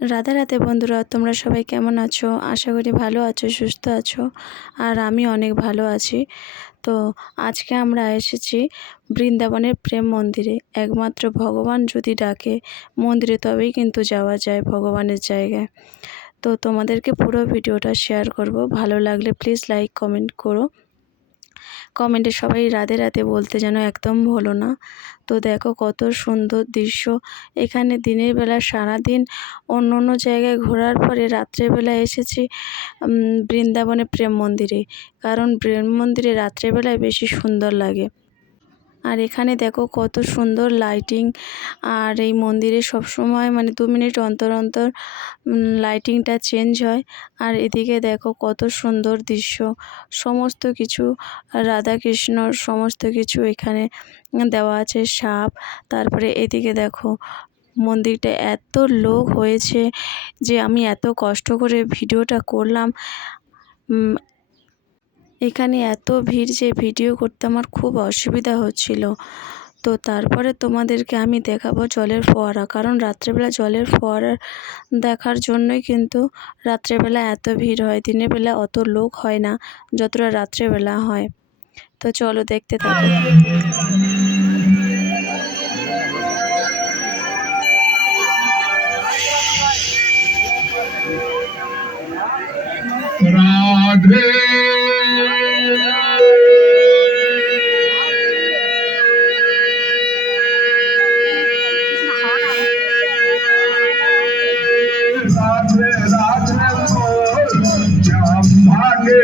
রাধে রাধে বন্ধুরা, তোমরা সবাই কেমন আছো? আশা করি ভালো আছো, সুস্থ আছো, আর আমি অনেক ভালো আছি। তো আজকে আমরা এসেছি বৃন্দাবনের প্রেম মন্দিরে। একমাত্র ভগবান যদি ডাকে মন্দিরে, তবেই কিন্তু যাওয়া যায় ভগবানের জায়গায়। তো তোমাদেরকে পুরো ভিডিওটা শেয়ার করব। ভালো লাগলে প্লিজ লাইক, কমেন্ট করো। কমেন্টে সবাই রাতে রাতে বলতে যেন একদম হলো না। তো দেখো কত সুন্দর দৃশ্য। এখানে দিনের বেলা সারাদিন অন্য অন্য জায়গায় ঘোরার পরে রাত্রেবেলা এসেছি বৃন্দাবনে প্রেম মন্দিরে। কারণ প্রেম মন্দিরে রাত্রেবেলায় বেশি সুন্দর লাগে। আর এখানে দেখো কত সুন্দর লাইটিং আর এই মন্দিরে সব সময় মানে দু মিনিট অন্তর অন্তর লাইটিংটা চেঞ্জ হয়। আর এদিকে দেখো কত সুন্দর দৃশ্য। সমস্ত কিছু, রাধাকৃষ্ণর সমস্ত কিছু এখানে দেওয়া আছে, সাপ। তারপরে এদিকে দেখো মন্দিরটা এত লোক হয়েছে যে আমি এত কষ্ট করে ভিডিওটা করলাম। এখানে এত ভিড় যে ভিডিও করতে আমার খুব অসুবিধা হচ্ছিল। তো তারপরে তোমাদেরকে আমি দেখাবো জলের ফোয়ারা। কারণ রাত্রেবেলা জলের ফোয়ারা দেখার জন্যই কিন্তু রাত্রেবেলা এত ভিড় হয় দিনের বেলা অত লোক হয় না, যতটা রাত্রেবেলা হয়। তো চলো দেখতে থাকো। রাধে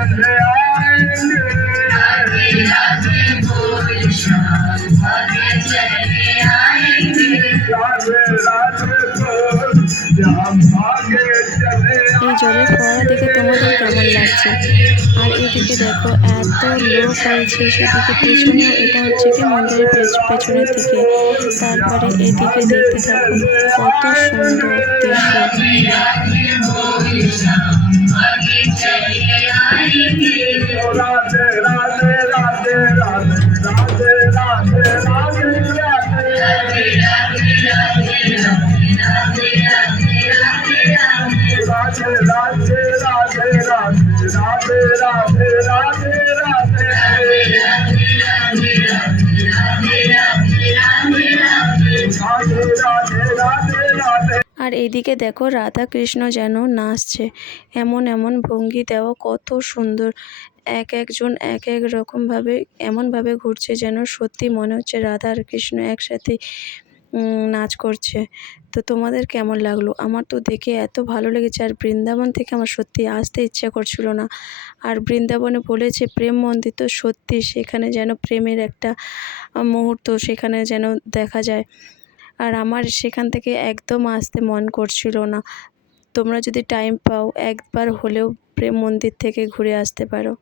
এই জলের ফোয়ারা দেখে তোমাদের কেমন লাগছে? আর এদিকে দেখো, এত লোক হয়েছে সেদিকে পেছনেও, এটা হচ্ছে কি মন্দিরের পেছ- পেছনের দিকে। তারপরে এদিকে দেখতে থাকো, কত সুন্দর দৃশ্য। আর এইদিকে দেখো রাধা কৃষ্ণ যেন নাচছে। এমন এমন ভঙ্গি দেওয়া কত সুন্দর। এক একজন এক এক রকমভাবে, এমনভাবে ঘুরছে যেন সত্যি মনে হচ্ছে রাধা আর কৃষ্ণ একসাথে নাচ করছে। তো তোমাদের কেমন লাগল? আমার তো দেখে এত ভালো লেগেছে। আর বৃন্দাবন থেকে আমার সত্যি আসতে ইচ্ছা করছিল না। আর বৃন্দাবনে বলেছে প্রেম মন্দির তো সত্যি, সেখানে যেন প্রেমের একটা মুহূর্ত সেখানে যেন দেখা যায়। আর আমার সেখান থেকে একদম আসতে মন করছিল না। তোমরা যদি টাইম পাও, একবার হলেও প্রেম মন্দির থেকে ঘুরে আসতে পারো।